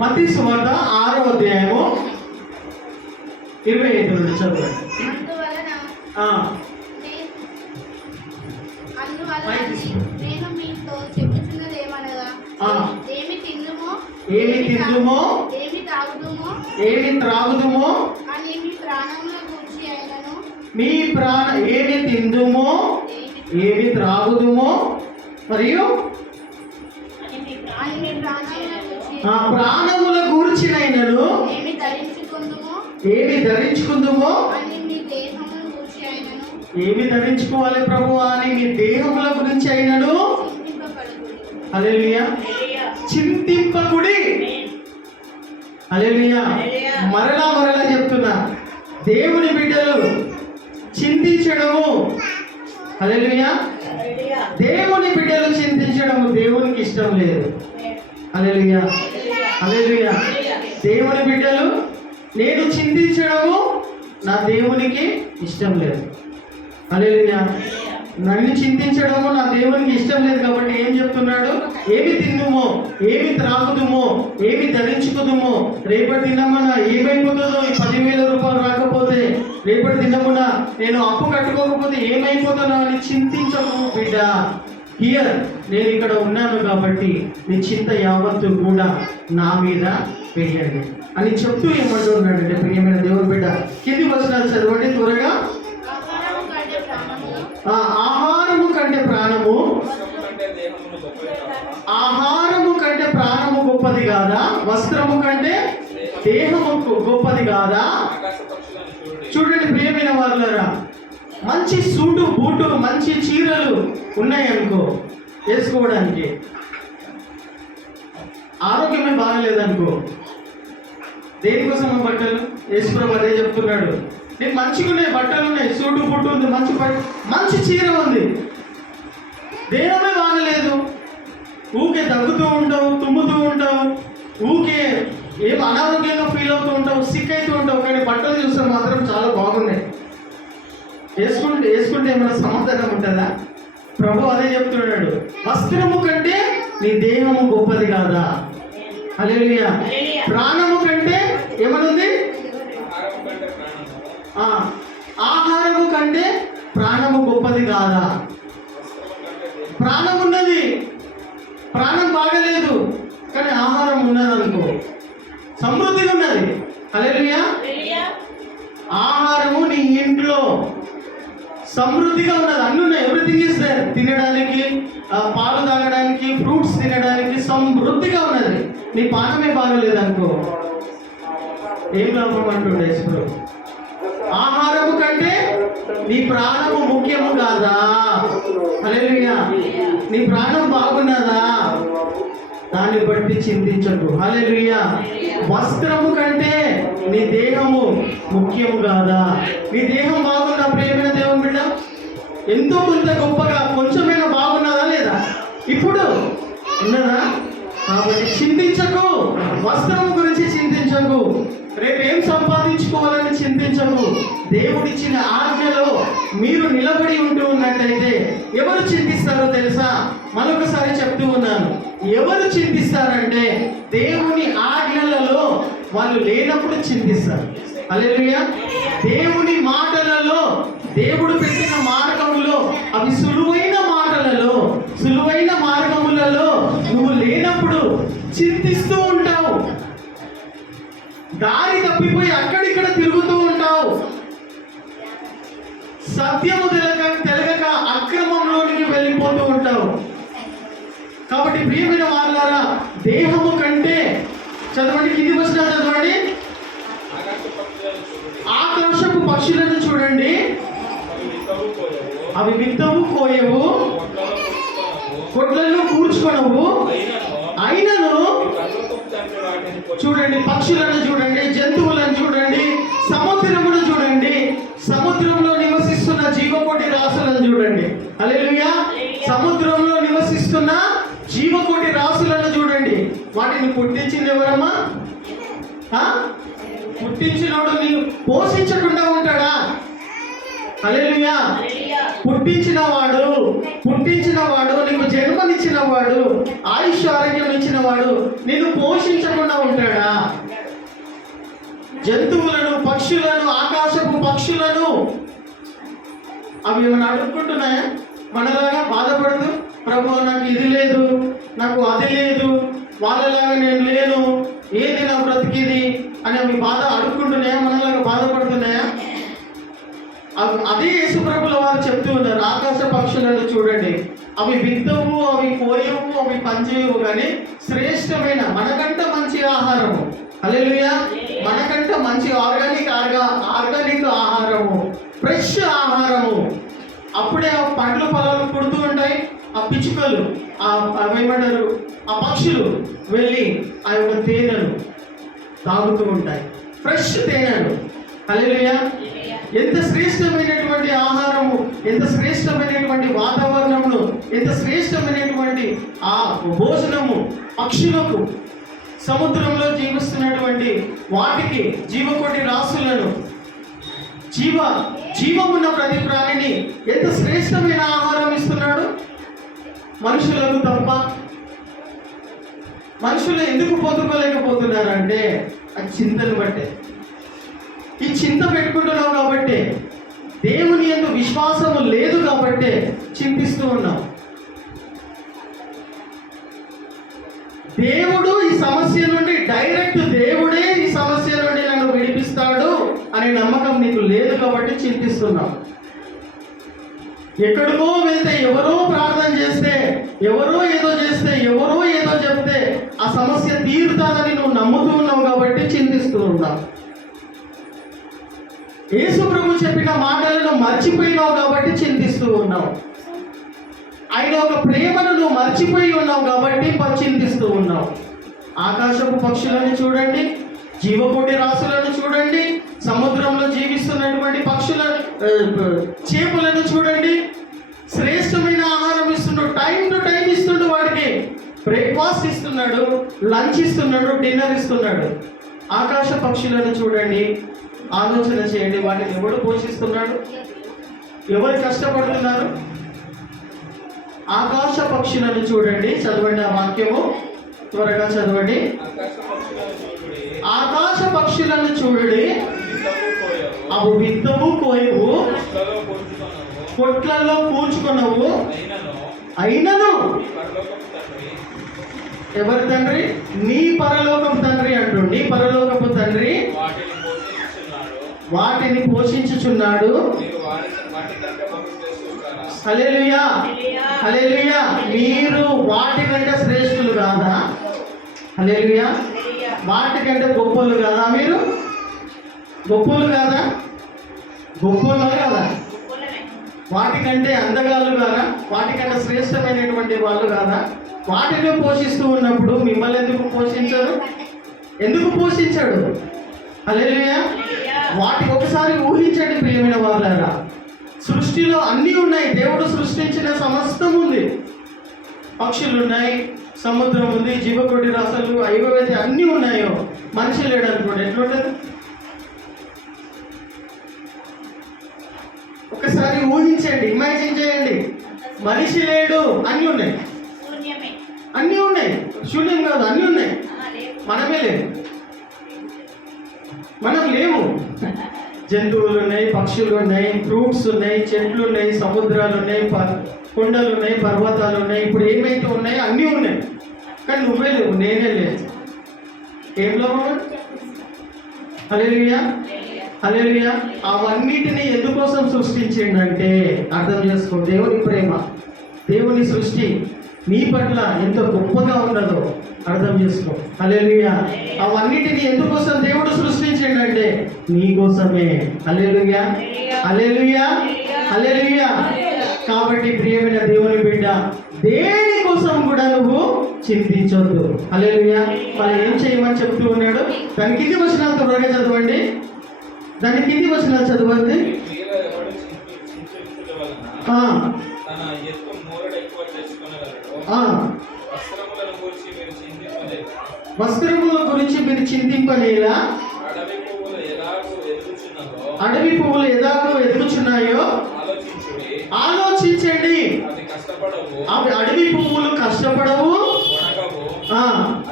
మత్తయి సువార్త 6వ అధ్యాయము 25 నుండి చదవండి. నేను మీతో చెప్పుచున్నది ఏమనగా, ఏమి తిందుమో ఏమి త్రాగుదుమో అని మీ ప్రాణముల గూర్చి అయినను, ఏమి తిందుమో ఏమి త్రాగుదుమో మరియు ప్రాణముల గూర్చినైనను ఏమి ధరించుకుందుమో ఏమి ధరించుకోవాలి ప్రభు అని మీ దేహముల గురించి అయినను హల్లెలూయా చింతింపకుడి. హల్లెలూయా. మరలా చెప్తున్నా, దేవుని బిడ్డలు చింతించడము, హల్లెలూయా, దేవుని బిడ్డలు చింతించడము దేవునికి ఇష్టం లేదు. హల్లెలూయా. హల్లెలూయా. దేవుని బిడ్డలు నేను చింతించడము నా దేవునికి ఇష్టం లేదు. హల్లెలూయా. నన్ను చింతించడము నా దేవునికి ఇష్టం లేదు. కాబట్టి ఏం చెప్తున్నాడు? ఏమి తిందుమో ఏమి త్రాగుదుమో ఏమి ధరించుకుదుమో, రేపటి దినమున ఏమైపోతుందో, ఈ 10,000 రూపాయలు రాకపోతే, రేపటి దినమున నేను అప్పు కట్టుకోకపోతే ఏమైపోతానో అని చింతించకు బిడ్డ. హియర్ నేను ఇక్కడ ఉన్నాను కాబట్టి నీ చింత యావత్తు కూడా నా మీద వేయండి అని చెప్తూ ఏమంటున్నాడంటే, ప్రియమైన దేవుని బిడ్డ కింది వచనాలు చదవండి త్వరగా. ఆహారము కంటే ప్రాణము, ఆహారము కంటే ప్రాణము గొప్పది కాదా? వస్త్రము కంటే దేహము గొప్పది కాదా? చూడండి ప్రియమైన వాళ్ళరా, మంచి సూటు బూటు మంచి చీరలు ఉన్నాయనుకో వేసుకోవడానికి, ఆరోగ్యమే బాగలేదనుకో, దేనికోసం బట్టలు వేసుకోవడం? అదే చెప్తున్నాడు, నీకు మంచిగా ఉన్నాయి, బట్టలు ఉన్నాయి, సూటు బుట్టు ఉంది, మంచి చీర ఉంది, దేహమే బాగలేదు, ఊకే దగ్గుతూ ఉంటావు, తుమ్ముతూ ఉంటావు, ఊకే ఏం అనారోగ్యంగా ఫీల్ అవుతూ ఉంటావు, సిక్ అవుతూ ఉంటావు, కానీ బట్టలు చూస్తే మాత్రం చాలా బాగున్నాయి. వేసుకుంటే ఏమైనా సమాధానం ఉంటుందా? ప్రభు అదే చెప్తున్నాడు, వస్త్రము కంటే నీ దేహము గొప్పది కాదా? హల్లెలూయా. ప్రాణము కంటే ఏమనుంది? ఆహారము కంటే ప్రాణము గొప్పది కాదా? ప్రాణం ఉన్నది, ప్రాణం బాగలేదు, కానీ ఆహారం ఉన్నది అనుకో, సమృద్ధిగా ఉన్నది. హల్లెలూయా. ఆహారము నీ ఇంట్లో సమృద్ధిగా ఉన్నది, అన్నీ ఉన్నాయి, ఎవ్రీథింగ్ ఇస్ దేర్. తినడానికి, పాలు తాగడానికి, ఫ్రూట్స్ తినడానికి సమృద్ధిగా ఉన్నది. నీ పానమే బాగలేదనుకో ఏం లాభం అంటుండే ఇప్పుడు. ఆహారము కంటే నీ ప్రాణము ముఖ్యము కాదా? హల్లెలూయా. నీ ప్రాణం బాగున్నదా? దాన్ని బట్టి చింతించకు. హల్లెలూయా. వస్త్రము కంటే నీ దేహము ముఖ్యము కాదా? నీ దేహం బాగుందా ప్రియమైన దేవుని బిడ్డ? ఎంతో కొంత గొప్పగా కొంచెమైనా బాగున్నదా లేదా? ఇప్పుడు ఉన్నదా? కాబట్టి చింతించకు, వస్త్రము గురించి చింతించకు, రేపు ఏం సంపాదించుకోవాలని చింతించకు. దేవుడిచ్చిన ఆజ్ఞలో మీరు నిలబడి ఉంటూ ఉన్నట్టయితే ఎవరు చింతిస్తారో తెలుసా? మరొకసారి చెప్తూ ఉన్నాను, ఎవరు చింతిస్తారంటే దేవుని ఆజ్ఞలలో వాళ్ళు లేనప్పుడు చింతిస్తారు. హల్లెలూయా. దేవుని మాటలలో, దేవుడు పెట్టిన మార్గములో, అవి సులువైన మాటలలో, సులువైన మార్గములలో నువ్వు లేనప్పుడు చింతిస్తూ ఉంటావు, దారి తప్పిపోయి అక్కడిక్కడ తిరుగుతూ ఉంటావు, సత్యము తెలగక అక్రమంలోనికి వెళ్ళిపోతూ ఉంటావు. కాబట్టి ప్రియమైన వాళ్ళారా, దేహము కంటే, చదవండి కింది వచనం చదవండి, ఆకాశపు పక్షులను చూడండి, అవి విత్తవు కోయవు, కొట్లలో కూర్చుకొనవు, అయినను చూడండి, పక్షులను చూడండి, జంతువులను చూడండి, సముద్రమును చూడండి, సముద్రంలో నివసిస్తున్న జీవకోటి రాసులను చూడండి. హల్లెలూయా. సముద్రంలో నివసిస్తున్న జీవకోటి రాసులను చూడండి. వాటిని పుట్టించింది ఎవరమ్మా? పుట్టించినోడు నీవు పోషించకుండా ఉంటాడా? హల్లెలూయా. పుట్టించిన వాడు నీకు జన్మనిచ్చిన వాడు, ఆయుష్ ఆరోగ్యం ఇచ్చిన వాడు నిన్ను పోషించకుండా ఉంటాడా? జంతువులను, పక్షులను, ఆకాశపు పక్షులను అవి ఏమైనా అడుక్కుంటున్నాయా? మనలాగా బాధపడదు, ప్రభు నాకు ఇది లేదు, నాకు అది లేదు, వాళ్ళలాగా నేను లేను, ఏది నా బ్రతికిది అని అవి బాధ అడుక్కుంటున్నాయా? మనలాగా బాధపడుతున్నాయా? అదే యేసుప్రభుల వారు చెప్తూ ఉన్నారు, ఆకాశ పక్షులను చూడండి, అవి విత్తవు, అవి కోయవు, అవి పనిచేయవు, కానీ శ్రేష్టమైన మనకంట మంచి ఆహారము, హల్లెలూయా, మనకంట మంచి ఆర్గానిక్ ఆహారము, ఫ్రెష్ ఆహారము. అప్పుడే ఆ పండ్లు పొలాలు పుడుతూ ఉంటాయి, ఆ పిచ్చుకలు, అవేమంటారు, ఆ పక్షులు వెళ్ళి ఆ యొక్క తేనెలు తాగుతూ ఉంటాయి, ఫ్రెష్ తేనెలు. హల్లెలూయా. ఎంత శ్రేష్టమైనటువంటి ఆహారము, ఎంత శ్రేష్టమైనటువంటి వాతావరణమును, ఎంత శ్రేష్టమైనటువంటి ఆ భోజనము పక్షులకు, సముద్రంలో జీవిస్తున్నటువంటి వాటికి, జీవకోటి రాసులను, జీవమున్న ప్రతి ప్రాణిని ఎంత శ్రేష్టమైన ఆహారం ఇస్తున్నాడు. మనుషులకు తప్ప మనుషులు ఎందుకు పొందుకోలేకపోతున్నారంటే ఆ చింతను బట్టే. ఈ చింత పెట్టుకుంటున్నాం కాబట్టి, దేవుని యందు విశ్వాసము లేదు కాబట్టి చింతిస్తూ ఉన్నాం. దేవుడు ఈ సమస్య నుండి, డైరెక్ట్ దేవుడే ఈ సమస్య నుండి నన్ను విడిపిస్తాడు అనే నమ్మకం నీకు లేదు కాబట్టి చింతిస్తున్నాం. ఎక్కడికో వెళ్తే, ఎవరో ప్రార్థన చేస్తే, ఎవరో ఏదో చేస్తే, ఎవరో ఏదో చెప్తే ఆ సమస్య తీరుతాదని నువ్వు నమ్ముతూ ఉన్నావు కాబట్టి చింతిస్తూ ఉన్నావు. యేసు ప్రభు చెప్పిన మాటలను మర్చిపోయినావు కాబట్టి చింతిస్తూ ఉన్నావు. ఆయన ఒక ప్రేమను నువ్వు మర్చిపోయి ఉన్నావు కాబట్టి చింతిస్తూ ఉన్నావు. ఆకాశపు పక్షులను చూడండి, జీవకోటి రాసులను చూడండి, సముద్రంలో జీవిస్తున్నటువంటి చేపలను చూడండి. శ్రేష్టమైన ఆహారం ఇస్తున్నాడు, టైం టు టైం ఇస్తున్నాడు. వాడికి బ్రేక్ఫాస్ట్ ఇస్తున్నాడు, లంచ్ ఇస్తున్నాడు, డిన్నర్ ఇస్తున్నాడు. ఆకాశ పక్షులను చూడండి, ఆలోచన చేయండి, వాటిని ఎవడు పోషిస్తున్నాడు? ఎవరు కష్టపడుతున్నారు? ఆకాశ పక్షులను చూడండి. చదవండి ఆ వాక్యము, త్వరగా చదవండి. ఆకాశ పక్షులను చూడండి, అవి విత్తవు, కోయవు, కొట్లలో పూడ్చుకున్నావు, అయినను ఎవరి తండ్రి? నీ పరలోకపు తండ్రి అంటుండి. నీ పరలోకపు తండ్రి వాటిని పోషించుచున్నాడు. హల్లెలూయా, హల్లెలూయా. మీరు వాటికంటే శ్రేష్ఠులు కాదా? హల్లెలూయా. వాటికంటే గొప్పలు కాదా? మీరు గొప్పలు కాదా? గొప్పలు కాదా? వాటికంటే అందగాళ్ళు కాదా? వాటికంటే శ్రేష్టమైనటువంటి వాళ్ళు కాదా? వాటిని పోషిస్తూ ఉన్నప్పుడు మిమ్మల్ని ఎందుకు పోషించరు? ఎందుకు పోషించాడు? హల్లెలూయా. వాటి ఒకసారి ఊహించండి ప్రియమైన వాళ్ళారా, సృష్టిలో అన్నీ ఉన్నాయి. దేవుడు సృష్టించిన సమస్తం ఉంది. పక్షులు ఉన్నాయి, సముద్రం ఉంది, జీవకోటి రాసలు, ఐవైతే అన్నీ ఉన్నాయో. మనిషి లేడు అనుకోండి, ఎట్లుంటది? ఒకసారి ఊహించండి, ఇమాజిన్ చేయండి. మనిషి లేడు, అన్నీ ఉన్నాయి, అన్నీ ఉన్నాయి. శూన్యం కాదు, అన్నీ ఉన్నాయి. మనమే లేదు, మనం లేవు. జంతువులు ఉన్నాయి, పక్షులు ఉన్నాయి, ఫ్రూట్స్ ఉన్నాయి, చెట్లు ఉన్నాయి, సముద్రాలు ఉన్నాయి, కొండలు ఉన్నాయి, పర్వతాలు ఉన్నాయి. ఇప్పుడు ఏమైతే ఉన్నాయో అన్నీ ఉన్నాయి, కానీ నువ్వే లేవు, నేనే లేదు. ఏం లోపం? హల్లెలూయా, హల్లెలూయా. అవన్నిటిని ఎందుకోసం సృష్టించిండంటే అర్థం చేసుకో. దేవుని ప్రేమ, దేవుని సృష్టి నీ పట్ల ఎంత గొప్పగా ఉన్నదో అర్థం చేసుకో. హల్లెలూయా. అవన్నిటిని ఎందుకోసం దేవుడు సృష్టించిండంటే నీ కోసమే. హల్లెలూయా, హల్లెలూయా, హల్లెలూయా. కాబట్టి ప్రియమైన దేవుని బిడ్డ, దేని కోసం కూడా నువ్వు చింతించొద్దు. హల్లెలూయా. మరి ఏం చేయమని చెప్తూ ఉన్నాడు? దాని కింది వచనాలు త్వరగా చదవండి. దాని కింది వచనాలు చదవండి. వస్త్రముల గురించి మీరు చింతింపలేలా? అడవి పువ్వులు ఎలాగో ఎదుగుచున్నాయో ఆలోచించుడి. ఆలోచించండి. అవి కష్టపడవు, అవి అడవి పువ్వులు కష్టపడవు, వణకవు. ఆ,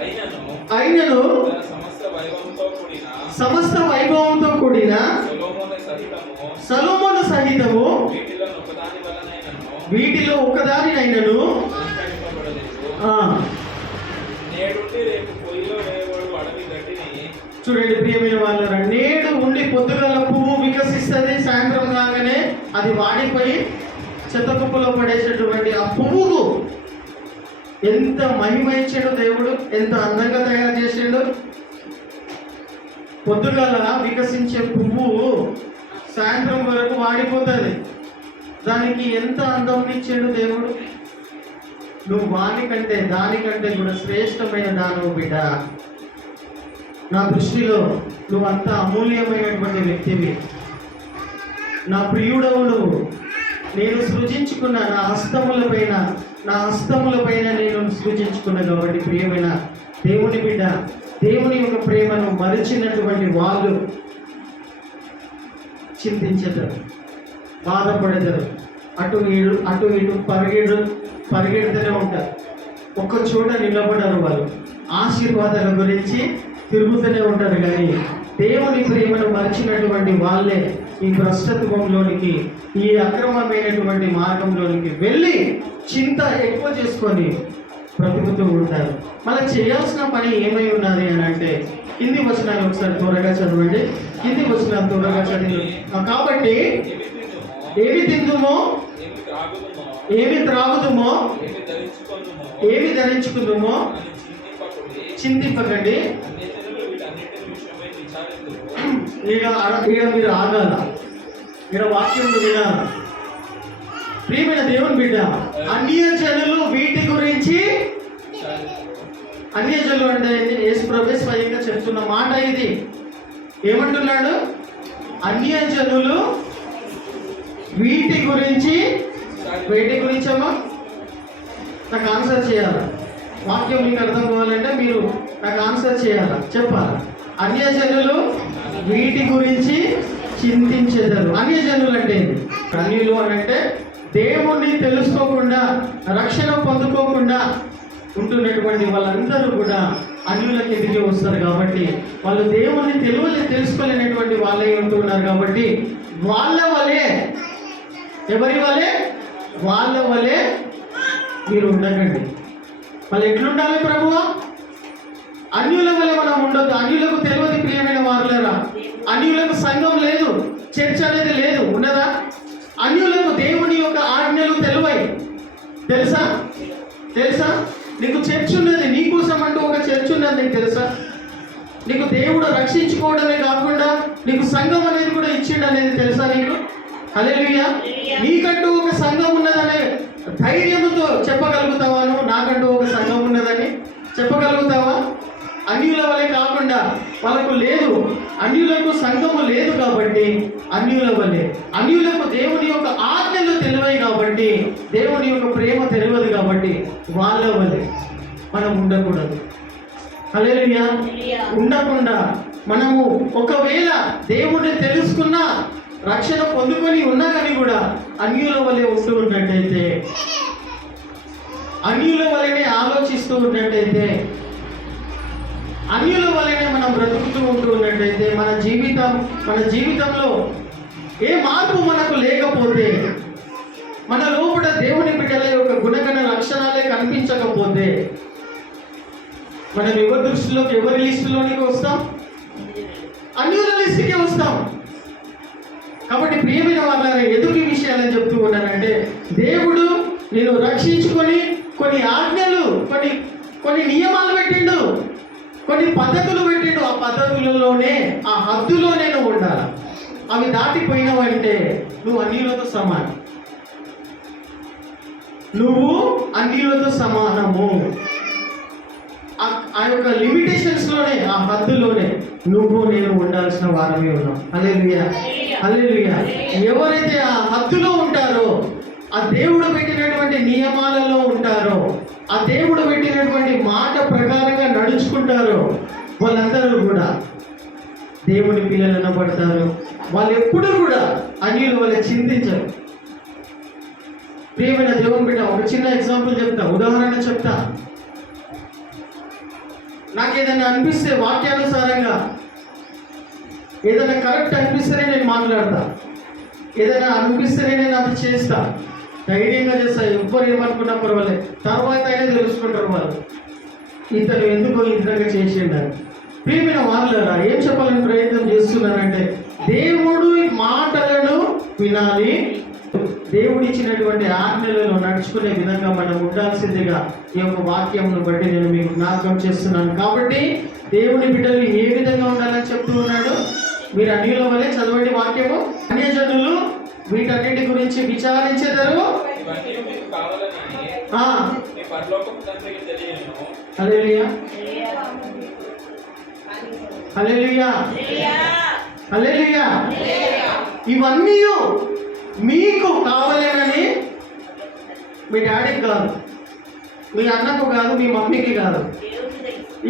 అయినను అయినను తన సమస్త వైభవంతో కూడిన సమస్త వైభవంతో కూడిన సొలొమోను సహితము వీటిలో ఒకదానినైనను వెంకటింపబడలేదు. ఆ, నేడుండి రేపు పొయ్యిలో వేయబడు అడవి గడ్డిని చూడండి ప్రియమైన వాళ్ళ, నేడు ఉండి పొద్దుగల పువ్వు వికసిస్తుంది, సాయంత్రం రాగానే అది వాడిపోయి చెత్తకుప్పలో పడేసేటువంటి ఆ పువ్వుకు ఎంత మహిమ ఇచ్చాడు దేవుడు, ఎంత అందంగా తయారు చేసాడు. పొద్దుగల వికసించే పువ్వు సాయంత్రం వరకు వాడిపోతుంది, దానికి ఎంత అందం ఇచ్చాడు దేవుడు. నువ్వు వానికంటే దానికంటే కూడా శ్రేష్టమైన దానవు బిడ్డ. నా దృష్టిలో నువ్వు అంత అమూల్యమైనటువంటి వ్యక్తివి, నా ప్రియుడవు నువ్వు. నేను సృజించుకున్న నా హస్తములపైన నేను సృజించుకున్నా కాబట్టి ప్రియమైన దేవుని బిడ్డ, దేవుని యొక్క ప్రేమను మరిచినటువంటి వాళ్ళు చింతించతారు, బాధపడతారు, అటు ఇటు పరిగెడుతూనే ఉంటారు, ఒక్క చోట నిలబడరు. వాళ్ళు ఆశీర్వాదాల గురించి తిరుగుతూనే ఉంటారు. కానీ దేవుని ప్రేమను మరిచినటువంటి వాళ్ళే ఈ భ్రష్టత్వంలోనికి, ఈ అక్రమమైనటువంటి మార్గంలోనికి వెళ్ళి చింత ఎక్కువ చేసుకొని బ్రతుకుతూ ఉంటారు. మనం చేయాల్సిన పని ఏమై ఉన్నది అని అంటే కింది వచనాలు ఒకసారి త్వరగా చదవండి. కింది వచనాలు త్వరగా చదివి. కాబట్టి ఏమి తిందుమో, ఏమి త్రాగుదుమో, ఏమి ధరించుకుందుమో చింతింపకండి. ఈడ మీరు ఆగాల, ఈడ వాక్యం వినాల. ప్రియమైన దేవుని బిడ్డ, అన్యజనులు వీటి గురించి, అన్యజనులు అంటే యేసుప్రభు స్వయంగా చెప్తున్న మాట ఇది. ఏమంటున్నాడు? అన్యజనులు వీటి గురించి అమ్మా నాకు ఆన్సర్ చేయాలి. వాక్యం మీకు అర్థం కావాలంటే మీరు నాకు ఆన్సర్ చేయాలి, చెప్పాలి. అన్యజనులు వీటి గురించి చింతించెదరు. అన్యజనులు అంటే ఏంటి? అన్యులు అని అంటే దేవుణ్ణి తెలుసుకోకుండా, రక్షణ పొందుకోకుండా ఉంటున్నటువంటి వాళ్ళందరూ కూడా అన్యులకు ఎదిగి వస్తారు. కాబట్టి వాళ్ళు దేవుణ్ణి తెలుసుకోలేనటువంటి వాళ్ళే ఉంటున్నారు. కాబట్టి వాళ్ళ వలే, ఎవరి వలే? వాళ్ళ వలే మీరు ఉండకండి. వాళ్ళు ఎట్లుండాలి ప్రభువా? అన్యుల వలె మనం ఉండొద్దు. అన్యులకు తెలియదు ప్రియమైన వారులేరా. అన్యులకు సంఘం లేదు, చర్చ్ అనేది లేదు, ఉన్నదా? అన్యులకు దేవుని యొక్క ఆజ్ఞలు తెలివై, తెలుసా? నీకు చర్చ్ ఉన్నది, నీకోసం అంటూ ఒక చర్చ్ ఉన్నది, నీకు తెలుసా? నీకు దేవుడు రక్షించుకోవడమే కాకుండా నీకు సంఘం అనేది కూడా ఇచ్చిండు అనేది తెలుసా నీకు? హల్లెలూయా. నీకంటూ ఒక సంఘం ఉన్నదనే ధైర్యంతో చెప్పగలుగుతావా? నువ్వు నాకంటూ ఒక సంఘం ఉన్నదని చెప్పగలుగుతావా? అన్యుల వలె కాకుండా వాళ్ళకు లేదు, అన్యులకు సంఘము లేదు కాబట్టి అన్యుల వలె, అన్యులకు దేవుని యొక్క ఆజ్ఞలు తెలివై కాబట్టి, దేవుని యొక్క ప్రేమ తెలియదు కాబట్టి వాళ్ళ వలె మనం ఉండకూడదు. హల్లెలూయా. ఉండకుండా మనము ఒకవేళ దేవుణ్ణి తెలుసుకున్నా, రక్షణ పొందుకొని ఉన్నా కానీ కూడా అన్యుల వలె ఉంటూ ఉన్నట్టయితే, అన్యుల వలెనే ఆలోచిస్తూ ఉన్నట్టయితే, అన్యుల వలెనే మనం బ్రతుకుతూ ఉంటూ ఉన్నట్టయితే, మన జీవితంలో ఏ మార్పు మనకు లేకపోతే, మన లోపల దేవుని బిడ్డల యొక్క గుణగణ లక్షణాలే కనిపించకపోతే, మనం ఎవరి దృష్టిలోకి, ఎవరి లిస్టులోనికి వస్తాం? అన్యుల లిస్టుకే వస్తాం. కాబట్టి ప్రియమైన వాళ్ళ ఎదుటి విషయాలని చెప్తూ ఉన్నానంటే, దేవుడు నేను రక్షించుకొని కొన్ని ఆజ్ఞలు, కొన్ని నియమాలు పెట్టిండు, కొన్ని పద్ధతులు పెట్టిండు. ఆ పద్ధతులలోనే, ఆ హద్దులోనే నువ్వు ఉండాలి. అవి దాటిపోయినావంటే నువ్వు అన్యులతో సమానం. నువ్వు అన్యులతో సమానము. ఆ యొక్క లిమిటేషన్స్ లోనే, ఆ హద్దులోనే నువ్వు నేను ఉండాల్సిన వారమే ఉన్నాం. హల్లెలూయా, హల్లెలూయా. ఎవరైతే ఆ హద్దులో ఉంటారో, ఆ దేవుడు పెట్టినటువంటి నియమాలలో ఉంటారో, ఆ దేవుడు పెట్టినటువంటి మాట ప్రకారంగా నడుచుకుంటారో, వాళ్ళందరూ కూడా దేవుని పిల్లలు అనబడతారు. వాళ్ళు ఎప్పుడూ కూడా అన్యుల వల్ల చింతించరు. ప్రియమైన దేవుని బిడ్డ, ఒక చిన్న ఎగ్జాంపుల్ చెప్తా, ఉదాహరణ చెప్తా. నాకు ఏదైనా అనిపిస్తే వాక్యానుసారంగా ఏదైనా కరెక్ట్ అనిపిస్తేనే నేను మాట్లాడతా, ఏదైనా అనిపిస్తేనే నేను అది చేస్తా, ధైర్యంగా చేస్తా. ఎవ్వరు ఏమనుకున్నా పర్వాలేదు, తర్వాత అయినా తెలుసుకుంటారు వాళ్ళు ఇతను ఎందుకో ఈ విధంగా చేసిండని. ప్రియమైన వాళ్ళరా, ఏం చెప్పాలని ప్రయత్నం చేస్తున్నానంటే దేవుడు మాటలను వినాలి, దేవుడు ఇచ్చినటువంటి ఆజ్ఞలలో నడుచుకునే విధంగా మనం ఉండాల్సిందిగా ఈ యొక్క వాక్యమును బట్టి నేను మీకు జ్ఞాపకం చేస్తున్నాను. కాబట్టి దేవుని బిడ్డలు ఏ విధంగా ఉండాలని చెప్తూ ఉన్నాడు. మీరు అన్యుల వలె చదవండి వాక్యము. అన్యజనులు వీటన్నిటి గురించి విచారించెదరు. ఇవన్నీ మీకు కావాలని మీ పరలోకపు తండ్రికి తెలియను. హల్లెలూయా, హల్లెలూయా, హల్లెలూయా. ఇవన్నీ మీకు కావాలేనని మీ డాడీకి కాదు, మీ అన్నకు కాదు, మీ మమ్మీకి కాదు,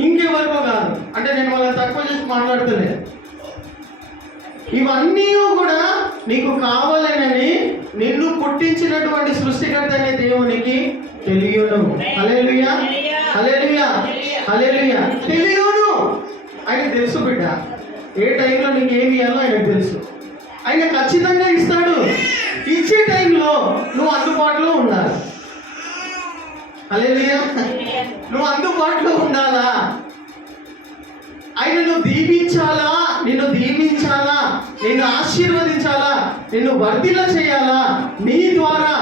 ఇంకెవరికో కాదు. అంటే నేను వాళ్ళని తక్కువ చేసి మాట్లాడుతలేదు. ఇవన్నీ కూడా నీకు కావాలనని నిన్ను పుట్టించినటువంటి సృష్టికర్త అనే దేవునికి తెలియను. హల్లెలూయా, హల్లెలూయా, హల్లెలూయా. తెలియను, ఆయనకు తెలుసు బిడ్డ. ఏ టైంలో నీకు ఏమి ఇవ్వాలో ఆయనకు తెలుసు. ఆయన ఖచ్చితంగా ఇస్తాడు. ఇచ్చే టైంలో నువ్వు అందుబాటులో ఉండాలి. హల్లెలూయా, నువ్వు అందుబాటులో ఉండాలా. ఆయన నువ్వు దీవించాలా, నిన్ను దీవించాలా, నిన్ను ఆశీర్వదించాలా, నిన్ను వర్ధిల్ల చేయాలా, నీ ద్వారా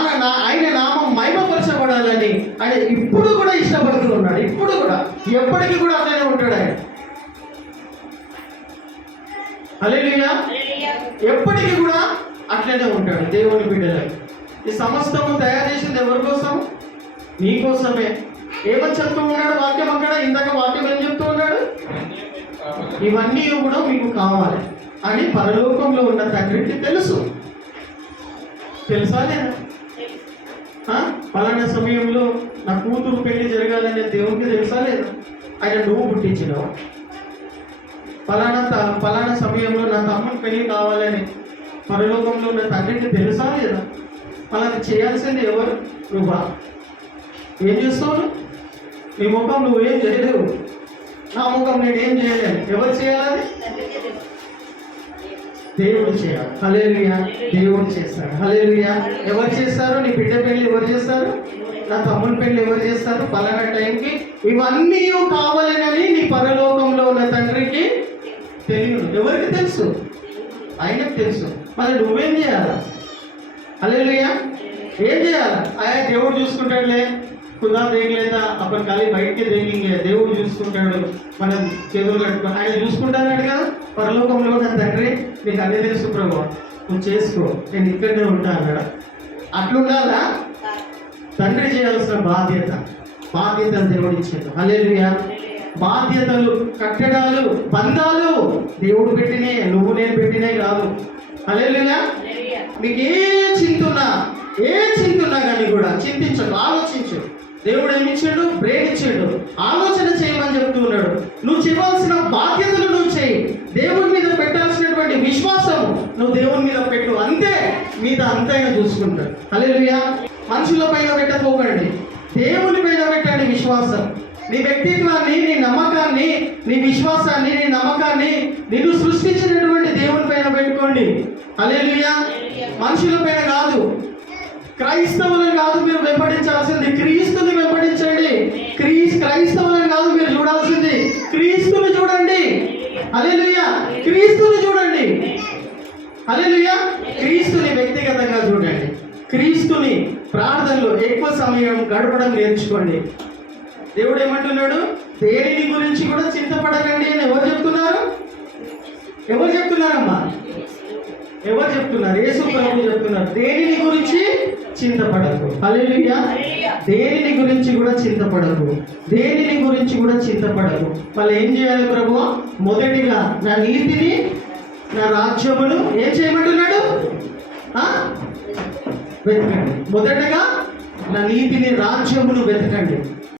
ఆయన నామం మహిమపరచబడాలని ఆయన ఇప్పుడు కూడా ఇష్టపడుతూ ఉన్నాడు. ఇప్పుడు కూడా, ఎప్పటికీ కూడా అట్లనే ఉంటాడు ఆయన. హల్లెలూయా, ఎప్పటికీ కూడా అట్లనే ఉంటాడు దేవుని బిడ్డలకు. ఈ సమస్తము తయారు చేసింది ఎవరి కోసం? నీ కోసమే. ఏమని చెప్తూ ఉన్నాడు వాక్యం అక్కడ? ఇందాక వాక్యం ఏం చెప్తూ ఉన్నాడు? ఇవన్నీ కూడా మీకు కావాలి అని పరలోకంలో ఉన్న తండ్రికి తెలుసు. తెలుసా లేదా? పలానా సమయంలో నా కూతురు పెళ్లి జరగాలనే దేవునికి తెలుసా లేదా? ఆయన నువ్వు పుట్టించినావు. పలానా సమయంలో నా తమ్ముని పెళ్లి కావాలని పరలోకంలో ఉన్న తండ్రికి తెలుసా లేదా? అలాంటి చేయాల్సింది ఎవరు? నువ్వా? ఏం చేస్తావు? నీ ముఖం నువ్వేం చేయలేవు, నా ముఖం నేనేం చేయలేను. ఎవరు చేయాలి? దేవుడు చేయాలి. హల్లెలూయా, దేవుడు చేస్తాడు. హల్లెలూయా. ఎవరు చేస్తారు? నీ బిడ్డ పెళ్లి ఎవరు చేస్తారు? నా తమ్ముని పెళ్లి ఎవరు చేస్తారు? పలానా టైంకి ఇవన్నీ కావాలని నీ పరలోకంలో ఉన్న తండ్రికి తెలియదు. ఎవరికి తెలుసు? ఆయనకు తెలుసు. మరి నువ్వేం చేయాలా? హల్లెలూయా, ఏం చేయాలా? ఆయా దేవుడు చూసుకుంటాడులే, खुदा देख लेता अपन खाली बैठ के देखेंगे, దేవుడు చూసుకుంటాడు, మనం చేతులు కట్టుకొని ఆయన చూసుకుంటాడు కదా. పరలోకంలో ఉన్న తండ్రి నీకు అన్నీ తెలుసు ప్రభు, నువ్వు చేసుకో, నేను ఇక్కడనే ఉంటా అన్నాడు. అట్లుండాలా? తండ్రి చేయాల్సిన బాధ్యతలు దేవుడు ఇచ్చాడు. హల్లెలూయా. బాధ్యతలు, కట్టడాలు, బంధాలు దేవుడు పెట్టినే, నువ్వు నేను పెట్టినే కాదు. హల్లెలూయా. నీకు ఏ చింతున్నా కానీ కూడా చింతించడు, ఆలోచించు. దేవుడు ఏమి ఇచ్చాడు? బ్రెయిన్ ఇచ్చాడు, ఆలోచన చేయమని చెప్తూ ఉన్నాడు. నువ్వు చేయవలసిన బాధ్యతలు నువ్వు చేయి. దేవుని మీద పెట్టాల్సినటువంటి విశ్వాసం నువ్వు దేవుని మీద పెట్టు, అంతే. మీద అంతైనా చూసుకుంటాడు. హల్లెలూయా. మనుషుల పైన పెట్టకపోకండి, దేవుని పైన పెట్టండి విశ్వాసం. నీ వ్యక్తిత్వాన్ని, నీ నమ్మకాన్ని, నీ విశ్వాసాన్ని, నీ నమ్మకాన్ని నిన్ను సృష్టించినటువంటి దేవుని పైన పెట్టుకోండి. హల్లెలూయా. మనుషుల పైన కాదు, క్రైస్తవులను కాదు మీరు వెంబడించాల్సింది, క్రీస్తుని వెంబడించండి. క్రైస్తవులను కాదు మీరు చూడాల్సింది, క్రీస్తుని చూడండి. హల్లెలూయా. క్రీస్తుని చూడండి. హల్లెలూయా. క్రీస్తుని వ్యక్తిగతంగా చూడండి. క్రీస్తుని ప్రార్థనలో ఎక్కువ సమయం గడపడం నేర్చుకోండి. దేవుడు ఏమంటున్నాడు? దేనిని గురించి కూడా చింతపడకండి అని ఎవరు చెప్తున్నారు? ఎవరు చెప్తున్నారమ్మా? ఎవరు చెప్తున్నారు? యేసు ప్రభు చెప్తున్నారు, దేనిని గురించి చింతపడకు. హల్లెలూయా. దేనిని గురించి కూడా చింతపడకు, దేనిని గురించి కూడా చింతపడకు. వాళ్ళు ఏం చేయాలి ప్రభు? మొదటిగా నా నీతిని, నా రాజ్యమును ఏం చేయమంటున్నాడు? వెతకండి. మొదటగా నా నీతిని, రాజ్యమును వెతకండి.